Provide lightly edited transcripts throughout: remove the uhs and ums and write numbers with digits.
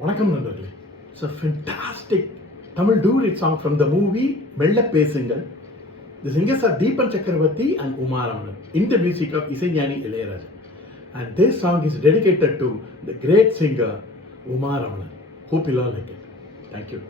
வணக்கம் நண்பர்களே. It's a fantastic Tamil duet song from the movie மெல்ல பேசுங்கள். The singers are Deepan Chakravarti and Uma Ramanan in the music of Isaignani Ilayaraja. And this song is dedicated to the great singer Uma Ramanan. Hope you all like it. Thank you.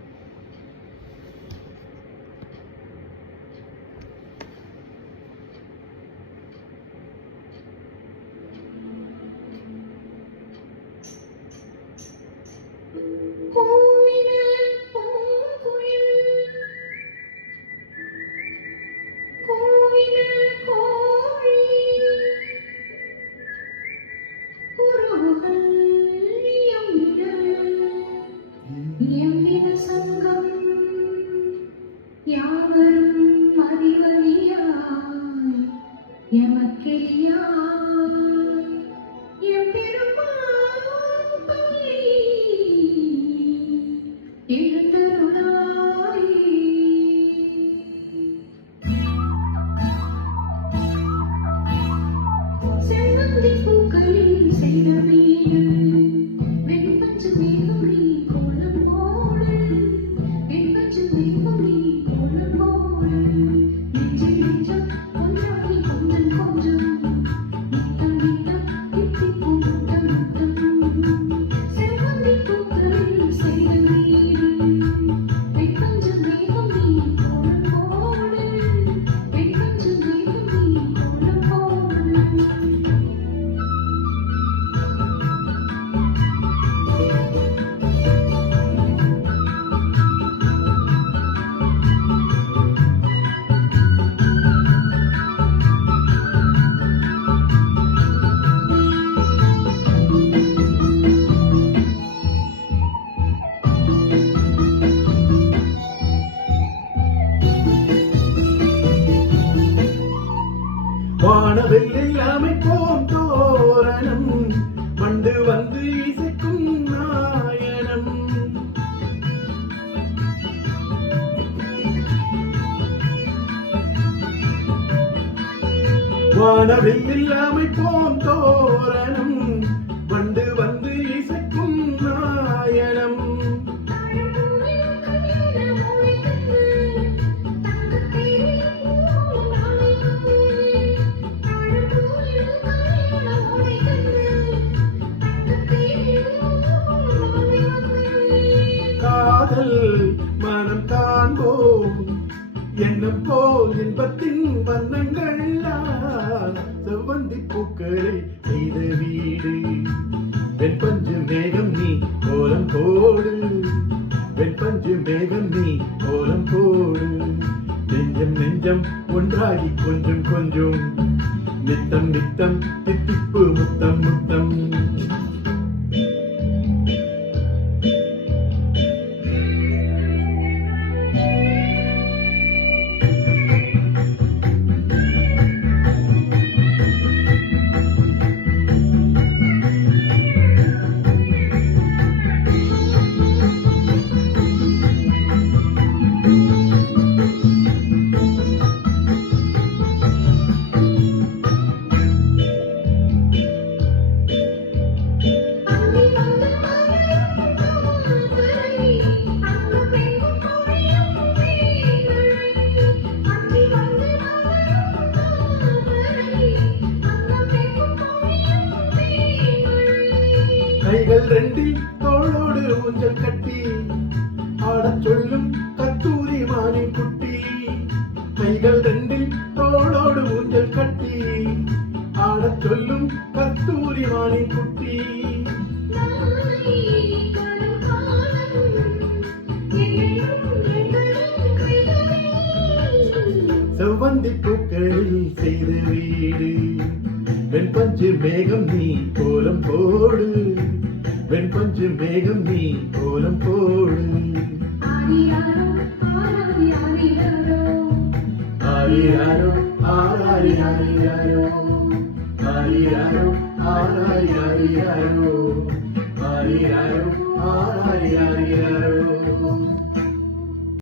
வானவெல்லில் அமைப்போம் தோரணம், மண்டு வந்து இசைக்கும் நாயனம். வானவெல்லில் அமைப்போம் தோரணம், மண்டு வந்து இசைக்கும் நாயனம். மனம் காண்போம் எண்ணம் போல் இன்பத்தின் வண்ணங்கள், செவ்வந்தி பூக்களை செய்த வீடு. வெண்பஞ்சு மேகம் நீ கோலம் போடு, வெண்பஞ்சு மேகம் நீ கோலம் போடு. நெஞ்சம் நெஞ்சம் ஒன்றாகி கொஞ்சம் கொஞ்சம், நித்தம் நித்தம் தித்திப்பு முத்தம் முத்தம். கைகள் ரெண்டில் தோளோடு ஊஞ்சல் கட்டி ஆடச் சொல்லும் கத்தூரி மானின் குட்டி. கைகள் ரெண்டில் தோளோடு ஊஞ்சல் கட்டி ஆடச் சொல்லும் கத்தூரி மானின் குட்டி. செவ்வந்தி பூக்களில் செய்த வீடு, வெண்பஞ்சு மேகம் நீ கோலம் போடு, வெண்பஞ்சு மேகம் நீ கோலம் போடு. ஆரியாரோ ஆராரியாரோ, ஆரியாரோ ஆராரியாரோ, ஆரியாரோ ஆராரியாரோ, ஆரியாரோ ஆராரியாரோ.